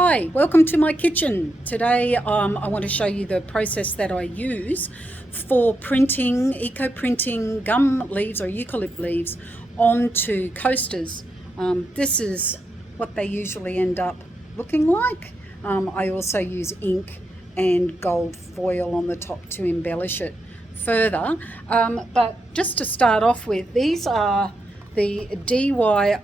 Hi, welcome to my kitchen. Today I want to show you the process that I use for printing, eco-printing gum leaves or eucalypt leaves onto coasters. This is what they usually end up looking like. I also use ink and gold foil on the top to embellish it further. But just to start off with, these are the DIY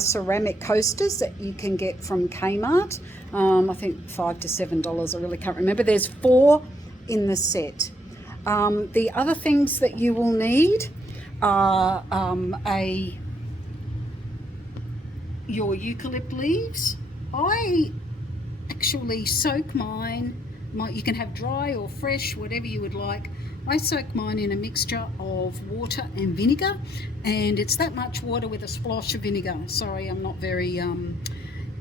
ceramic coasters that you can get from Kmart. I think $5 to $7, I really can't remember. There's 4 in the set. The other things that you will need are your eucalypt leaves. I actually soak mine. You can have dry or fresh, whatever you would like. I soak mine in a mixture of water and vinegar, and it's that much water with a splash of vinegar. Sorry, I'm not very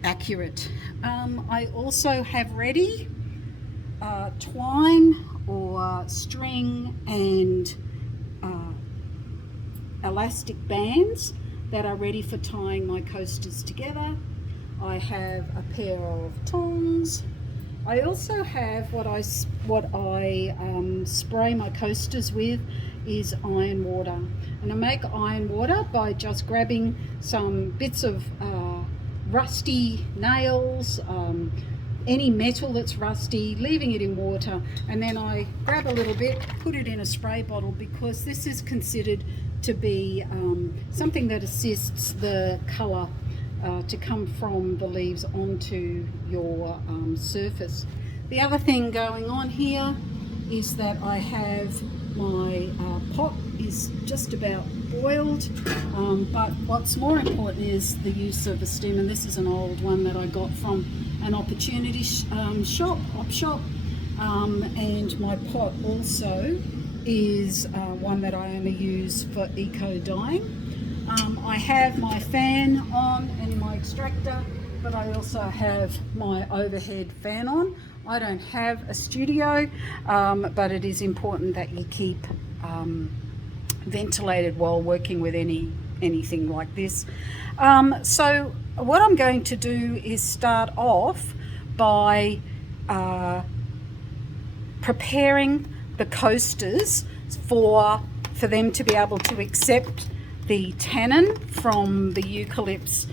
accurate. I also have ready twine or string and elastic bands that are ready for tying my coasters together. I have a pair of tongs. I also have what I spray my coasters with is iron water, and I make iron water by just grabbing some bits of rusty nails, any metal that's rusty, leaving it in water, and then I grab a little bit, put it in a spray bottle, because this is considered to be something that assists the colour to come from the leaves onto your surface. The other thing going on here is that I have my pot is just about boiled, but what's more important is the use of a stem, and this is an old one that I got from an opportunity shop, and my pot also is one that I only use for eco dyeing. I have my fan on and my extractor, but I also have my overhead fan on. I don't have a studio, but it is important that you keep ventilated while working with anything like this. So what I'm going to do is start off by preparing the coasters for them to be able to accept the tannin from the eucalypts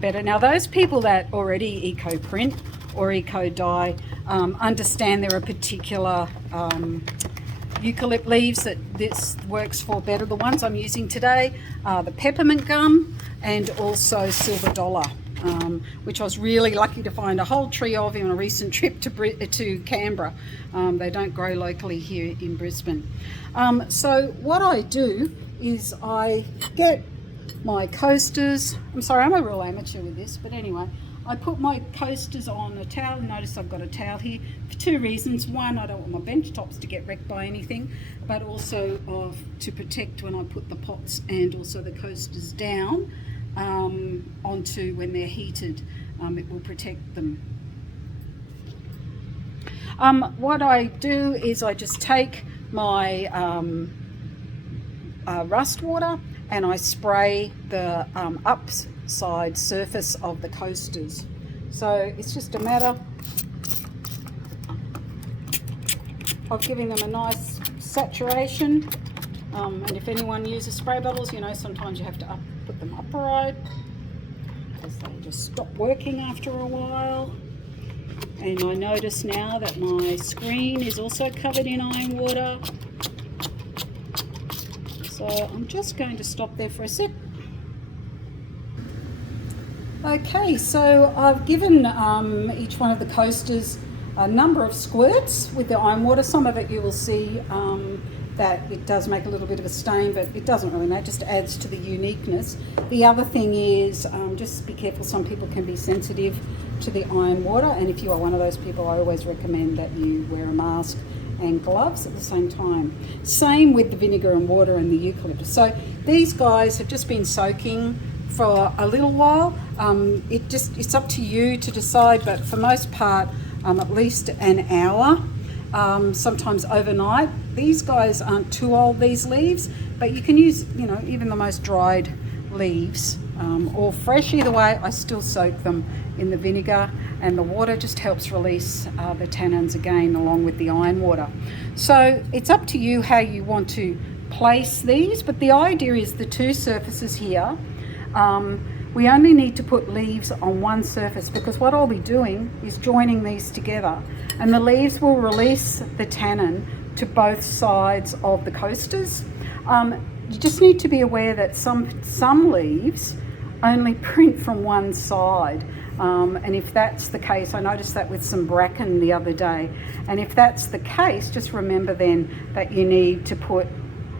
better. Now, those people that already eco-print or eco-dye understand there are particular eucalypt leaves that this works for better. The ones I'm using today are the peppermint gum and also silver dollar, which I was really lucky to find a whole tree of on a recent trip to Canberra. They don't grow locally here in Brisbane. So what I do is I get my coasters. I'm sorry, I'm a real amateur with this, but anyway, I put my coasters on a towel. Notice I've got a towel here for 2 reasons. One, I don't want my bench tops to get wrecked by anything, but also to protect when I put the pots and also the coasters down onto when they're heated. It will protect them. What I do is I just take my rust water and I spray the upside surface of the coasters. So it's just a matter of giving them a nice saturation, and if anyone uses spray bottles, you know, sometimes you have to put them upright because they just stop working after a while. And I notice now that my screen is also covered in iron water. So I'm just going to stop there for a sec. Okay, so I've given each one of the coasters a number of squirts with the iron water. Some of it you will see that it does make a little bit of a stain, but it doesn't really matter, it just adds to the uniqueness. The other thing is just be careful, some people can be sensitive to the iron water, and if you are one of those people, I always recommend that you wear a mask and gloves at the same time. Same with the vinegar and water and the eucalyptus. So these guys have just been soaking for a little while. It's up to you to decide, but for most part at least an hour, sometimes overnight. These guys aren't too old, these leaves, but you can use, you know, even the most dried leaves or fresh. Either way, I still soak them in the vinegar, and the water just helps release the tannins again along with the iron water. So it's up to you how you want to place these, but the idea is the two surfaces here, we only need to put leaves on one surface, because what I'll be doing is joining these together, and the leaves will release the tannin to both sides of the coasters. You just need to be aware that some leaves only print from one side, and if that's the case, I noticed that with some bracken the other day, and if that's the case, just remember then that you need to put,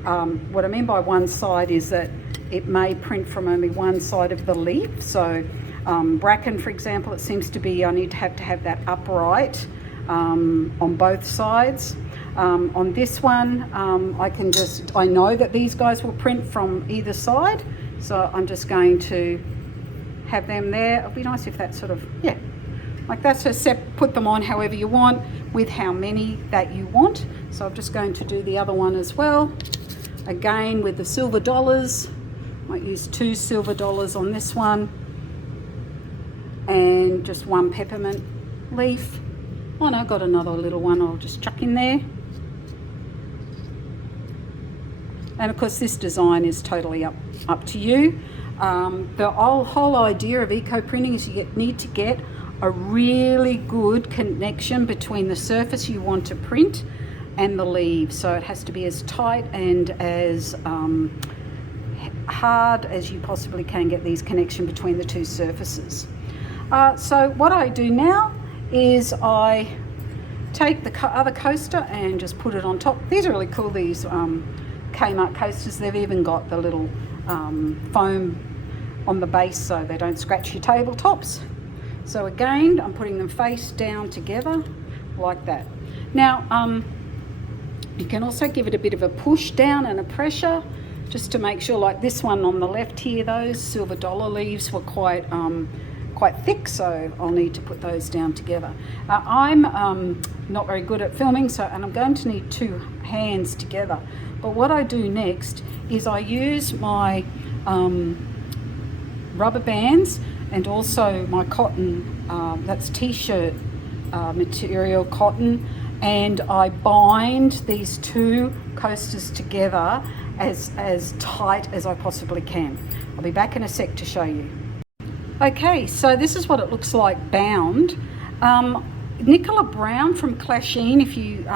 what I mean by one side is that it may print from only one side of the leaf. So bracken, for example, it seems to be I need to have that upright on both sides. On this one, I know that these guys will print from either side, so I'm just going to have them there. It'll be nice if that sort of, yeah, like that. So put them on however you want, with how many that you want. So I'm just going to do the other one as well. Again, with the silver dollars, might use 2 silver dollars on this one, and just 1 peppermint leaf. Oh no, I've got another little one I'll just chuck in there. And of course this design is totally up to you. The whole idea of eco printing is you need to get a really good connection between the surface you want to print and the leaves. So it has to be as tight and as hard as you possibly can get these connection between the two surfaces. So what I do now is I take the other coaster and just put it on top. These are really cool, these Kmart coasters. They've even got the little foam on the base so they don't scratch your tabletops. So again, I'm putting them face down together like that. Now you can also give it a bit of a push down and a pressure, just to make sure, like this one on the left here, those silver dollar leaves were quite thick, so I'll need to put those down together. I'm not very good at filming, and I'm going to need 2 hands together. But what I do next is I use my rubber bands and also my cotton, that's t-shirt material cotton, and I bind these 2 coasters together as tight as I possibly can. I'll be back in a sec to show you. Okay, so this is what it looks like bound. Nicola Brown from Clasheen, if you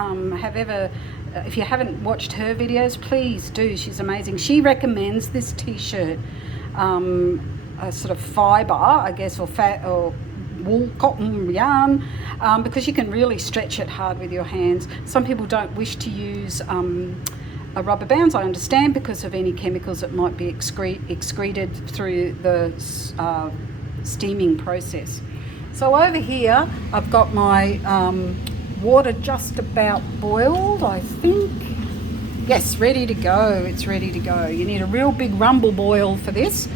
if you haven't watched her videos, please do. She's amazing. She recommends this t-shirt, a sort of fibre, I guess, or fat or wool, cotton, yarn, because you can really stretch it hard with your hands. Some people don't wish to use rubber bands, I understand, because of any chemicals that might be excreted through the steaming process. So over here I've got my water just about boiled, I think. Yes, ready to go. It's ready to go. You need a real big rumble boil for this.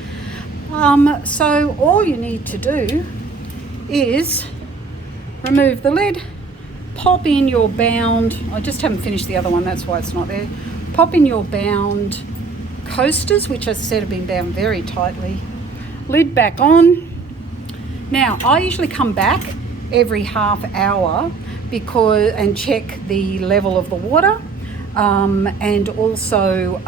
So all you need to do is remove the lid, pop in your bound, I just haven't finished the other one, that's why it's not there. Pop in your bound coasters, which as I said have been bound very tightly. Lid back on. Now I usually come back every half hour and check the level of the water, and also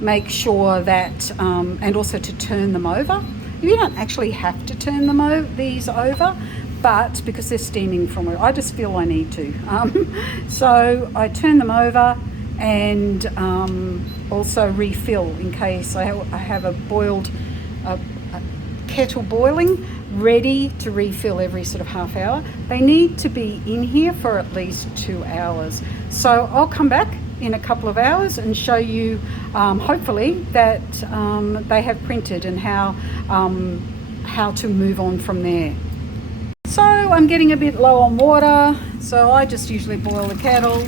make sure that, and also to turn them over. You don't actually have to turn these over, but because they're steaming from where I just feel I need to. So I turn them over and also refill in case I have a kettle boiling, ready to refill every sort of half hour. They need to be in here for at least 2 hours. So I'll come back in a couple of hours and show you hopefully that they have printed and how to move on from there. So I'm getting a bit low on water, so I just usually boil the kettle,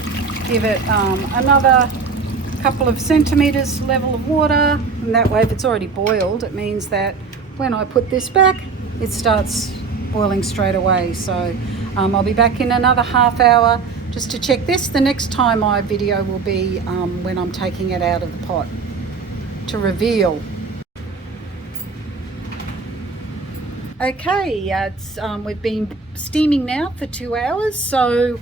give it another couple of centimeters level of water, and that way if it's already boiled it means that when I put this back it starts boiling straight away. So I'll be back in another half hour just to check this. The next time my video will be when I'm taking it out of the pot to reveal. Okay, we've been steaming now for 2 hours, so you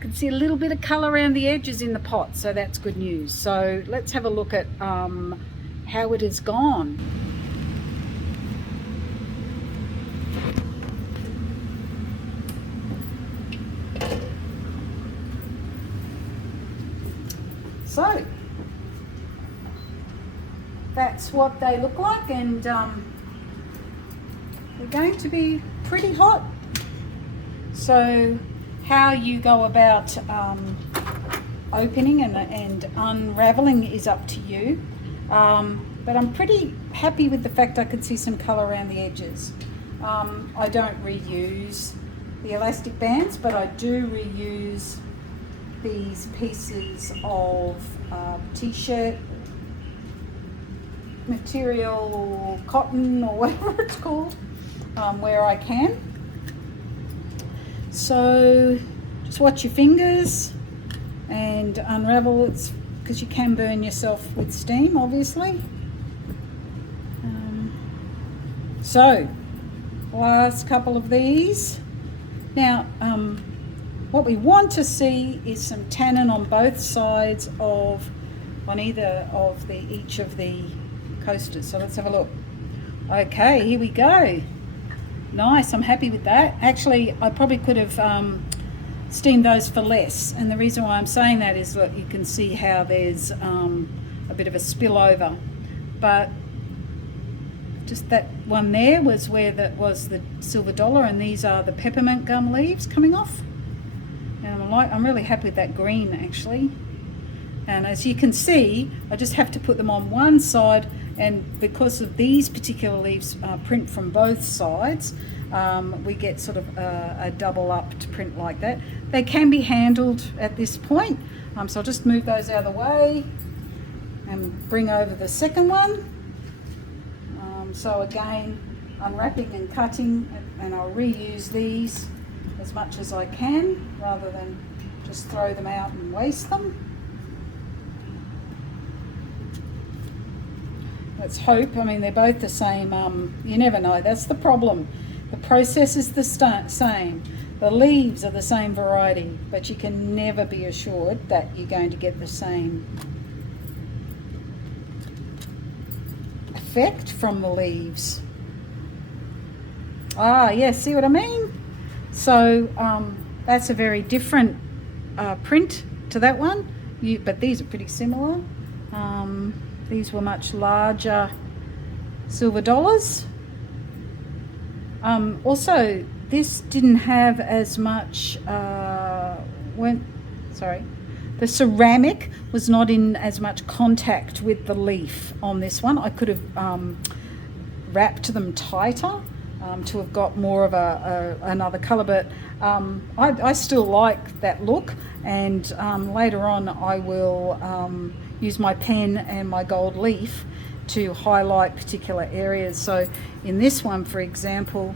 can see a little bit of colour around the edges in the pot, so that's good news. So let's have a look at how it has gone. So that's what they look like, and they're going to be pretty hot. So how you go about opening and unraveling is up to you, but I'm pretty happy with the fact I can see some colour around the edges. I don't reuse the elastic bands, but I do reuse these pieces of t-shirt material or cotton or whatever it's called, where I can. So just watch your fingers and unravel it, because you can burn yourself with steam, obviously. So last couple of these. Now what we want to see is some tannin on both sides on either of each of the coasters. So let's have a look. Okay, here we go. Nice, I'm happy with that. Actually, I probably could have steamed those for less, and the reason why I'm saying that is that you can see how there's a bit of a spillover, but just that one there was where that was the silver dollar, and these are the peppermint gum leaves coming off. And I'm really happy with that green, actually. And as you can see, I just have to put them on one side, and because of these particular leaves print from both sides, we get sort of a double up to print like that. They can be handled at this point, so I'll just move those out of the way and bring over the second one. So again, unwrapping and cutting, and I'll reuse these as much as I can rather than just throw them out and waste them. Let's hope. I mean, they're both the same. You never know. That's the problem. The process is the same. The leaves are the same variety, but you can never be assured that you're going to get the same effect from the leaves. Yes, see what I mean? So that's a very different print to that one, but these are pretty similar. These were much larger silver dollars. Also, this didn't have as much, the ceramic was not in as much contact with the leaf on this one. I could have wrapped them tighter to have got more of another colour, but I still like that look, and later on I will use my pen and my gold leaf to highlight particular areas. So in this one, for example,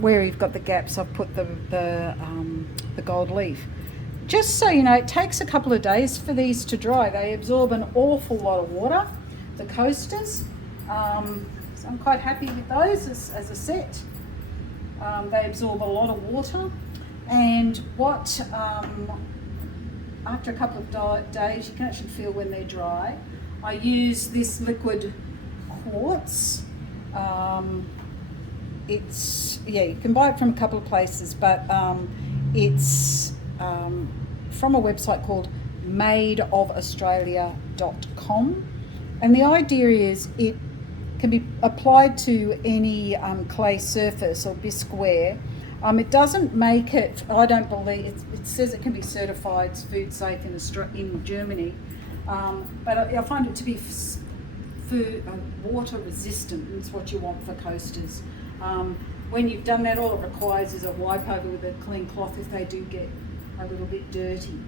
where you've got the gaps, I've put the gold leaf. Just so you know, it takes a couple of days for these to dry. They absorb an awful lot of water, the coasters. So I'm quite happy with those as a set. They absorb a lot of water, and after a couple of days, you can actually feel when they're dry. I use this liquid quartz. You can buy it from a couple of places, but it's from a website called madeofaustralia.com, and the idea is it can be applied to any clay surface or bisqueware. It doesn't make it, I don't believe, it says it can be certified food safe in Germany, but I find it to be water resistant. It's what you want for coasters. When you've done that, all it requires is a wipe over with a clean cloth if they do get a little bit dirty.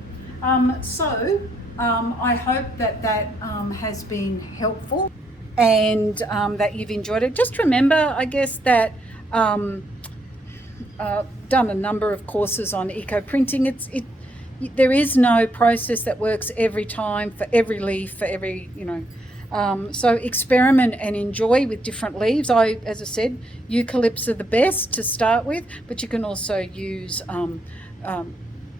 I hope that has been helpful, and that you've enjoyed it. Just remember, I guess, that done a number of courses on eco printing. There is no process that works every time for every leaf, for every So experiment and enjoy with different leaves. As I said, eucalypts are the best to start with, but you can also use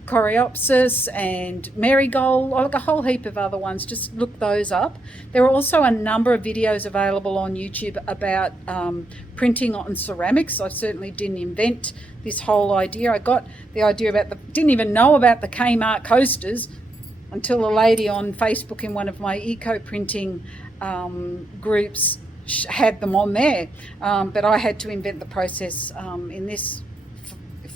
coreopsis and marigold, like a whole heap of other ones. Just look those up. There are also a number of videos available on YouTube about printing on ceramics. I certainly didn't invent this whole idea. I got the idea about didn't even know about the Kmart coasters until a lady on Facebook in one of my eco printing groups had them on there. But I had to invent the process in this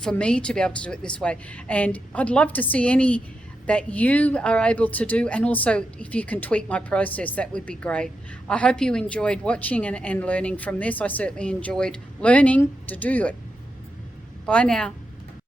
for me to be able to do it this way. And I'd love to see any that you are able to do, and also if you can tweak my process, that would be great. I hope you enjoyed watching and learning from this. I certainly enjoyed learning to do it. Bye now.